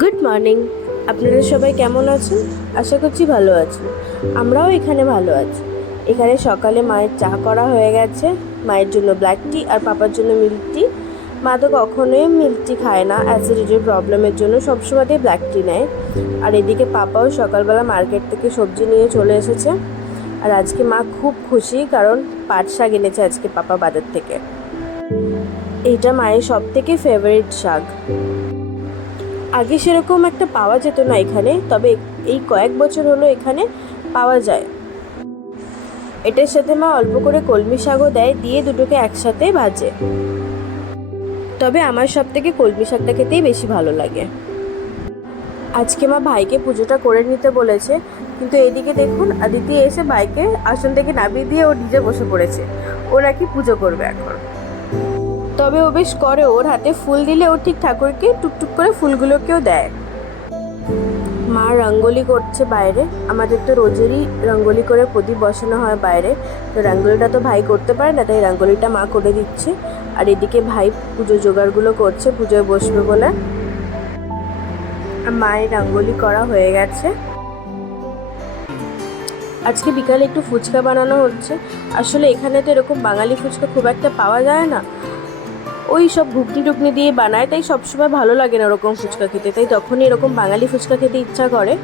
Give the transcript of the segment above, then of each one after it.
Good morning. আপনারা সবাই কেমন আছেন? আশা করছি ভালো আছেন। আমরাও এখানে ভালো আছি। এখানে সকালে মায়ের চা করা হয়ে গেছে, মায়ের জন্য ব্ল্যাক টি আর পাপার জন্য মিল্ক টি। মা তো কখনোই মিল্ক টি খায় না, অ্যাসিডিটির প্রবলেমের জন্য সবসময়তেই ব্ল্যাক টি নেয়। আর এদিকে পাপাও সকালবেলা মার্কেট থেকে সবজি নিয়ে চলে এসেছে। আর আজকে মা খুব খুশি, কারণ পাট শাক এনেছে আজকে পাপা বাজার থেকে। এইটা মায়ের সব থেকে ফেভারিট শাক। আগে সেরকম একটা পাওয়া যেত না এখানে, তবে এই কয়েক বছর হলো এখানে পাওয়া যায়। এটার সাথে মা অল্প করে কলমি শাকও দেয়, দিয়ে দুটোকে একসাথে ভাজে। তবে আমার সব থেকে কলমি শাকটা খেতেই বেশি ভালো লাগে। আজকে মা ভাইকে পুজোটা করে নিতে বলেছে, কিন্তু এইদিকে দেখুন আদিতি এসে ভাইকে আসন থেকে নামিয়ে দিয়ে ও নিজে বসে পড়েছে। ও নাকি পুজো করবে এখন। তবে ও বেশ করে, ওর হাতে ফুল দিলে ও ঠিক ঠাকুরকে টুকটুক করে ফুলগুলোকেও দেয়। মা রঙ্গোলি করছে বাইরে। আমাদের তো রোজেরই রঙ্গোলি করে প্রদীপ বসানো হয় বাইরে, তো রঙ্গোলিটা তো ভাই করতে পারে না, তাই রঙ্গোলিটা মা করে দিচ্ছে। আর এদিকে ভাই পুজো জোগাড়গুলো করছে, পুজোয় বসবে বলে। আর মায়ের রঙ্গোলি করা হয়ে গেছে। আজকে বিকালে একটু ফুচকা বানানো হচ্ছে। আসলে এখানে তো এরকম বাঙালি ফুচকা খুব একটা পাওয়া যায় না, ওই সব ঘুগনি টুগনি দিয়ে বানায়, তাই সবসময় ভালো লাগে না ওরকম ফুচকা খেতে। তাই তখনই এরকম বাঙালি ফুচকা খেতে ইচ্ছা করে,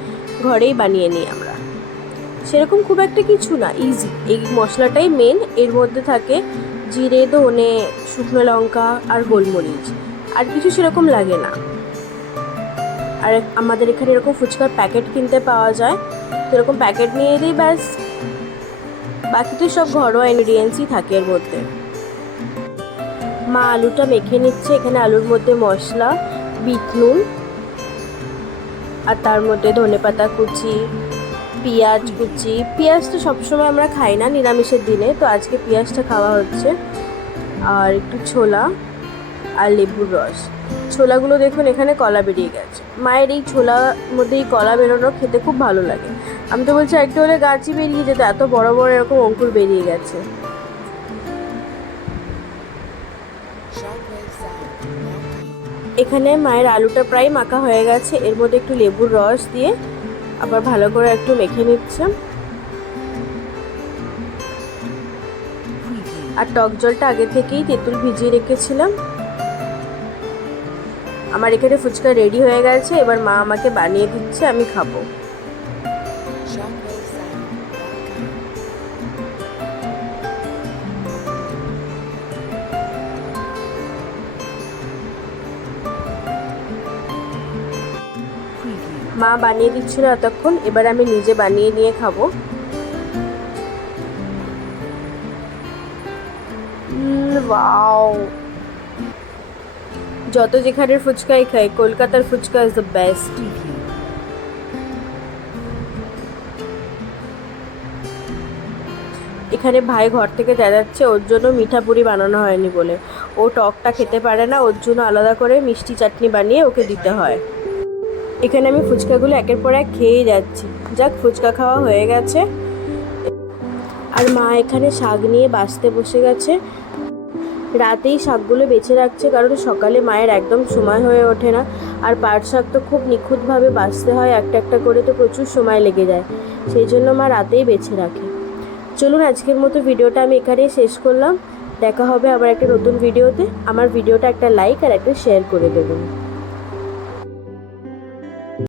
ঘরেই বানিয়ে নিই আমরা। সেরকম খুব একটা কিছু না, ইজি। এই মশলাটাই মেন, এর মধ্যে থাকে জিরে, ধনে, শুকনো লঙ্কা আর গোলমরিচ, আর কিছু সেরকম লাগে না। আর আমাদের এখানে এরকম ফুচকার প্যাকেট কিনতে পাওয়া যায়, তো এরকম প্যাকেট নিয়ে দিই ব্যাস। বাকি তো সব ঘরোয়া ইনগ্রিডিয়েন্টসই থাকে এর মধ্যে। মা আলুটা মেখে নিচ্ছে। এখানে আলুর মধ্যে মশলা, বিট নুন, আর তার মধ্যে ধনেপাতা কুচি, পেঁয়াজ কুচি। পেঁয়াজ তো সবসময় আমরা খাই না নিরামিষের দিনে, তো আজকে পেঁয়াজটা খাওয়া হচ্ছে। আর একটু ছোলা আর লেবুর রস। ছোলাগুলো দেখুন এখানে কলা বেরিয়ে গেছে। মায়ের এই ছোলার মধ্যে এই কলা বেরোনো খেতে খুব ভালো লাগে। আমি তো বলছি একটু হলে গাছই বেরিয়ে যেত, এত বড় বড় এরকম অঙ্কুর বেরিয়ে গেছে। এখানে মায়ের আলুটা প্রায় মাখা হয়ে গেছে, এর মধ্যে একটু লেবুর রস দিয়ে আবার ভালো করে একটু মেখে নিচ্ছে। আর টক জলটা আগে থেকেই তেঁতুল ভিজিয়ে রেখেছিলাম। আমার এখানে ফুচকা রেডি হয়ে গেছে, এবার মা আমাকে বানিয়ে দিচ্ছে, আমি খাবো। মা বানিয়ে দিচ্ছিল এতক্ষণ, এবার আমি নিজে বানিয়ে নিয়ে খাবো। ওয়াও! যত যেখানের ফুচকাই খাই, কলকাতার ফুচকা ইজ দ্য বেস্ট। এখানে ভাই ঘর থেকে যাচ্ছে, ওর জন্য মিঠা পুরি বানানো হয়নি বলে। ও টকটা খেতে পারে না, ওর জন্য আলাদা করে মিষ্টি চাটনি বানিয়ে ওকে দিতে হয়। এখানে আমি ফুচকাগুলো একের পর এক খেয়েই যাচ্ছি। যাক, ফুচকা খাওয়া হয়ে গেছে। আর মা এখানে শাক নিয়ে বাছতে বসে গেছে। রাতেই শাকগুলো বেছে রাখছে, কারণ সকালে মায়ের একদম সময় হয়ে ওঠে না। আর পাট শাক তো খুব নিখুঁতভাবে বাছতে হয়, একটা একটা করে, তো প্রচুর সময় লেগে যায়। সেই জন্য মা রাতেই বেছে রাখে। চলুন আজকের মতো ভিডিওটা আমি এখানেই শেষ করলাম। দেখা হবে আবার একটা নতুন ভিডিওতে। আমার ভিডিওটা একটা লাইক আর একটা শেয়ার করে দেবেন।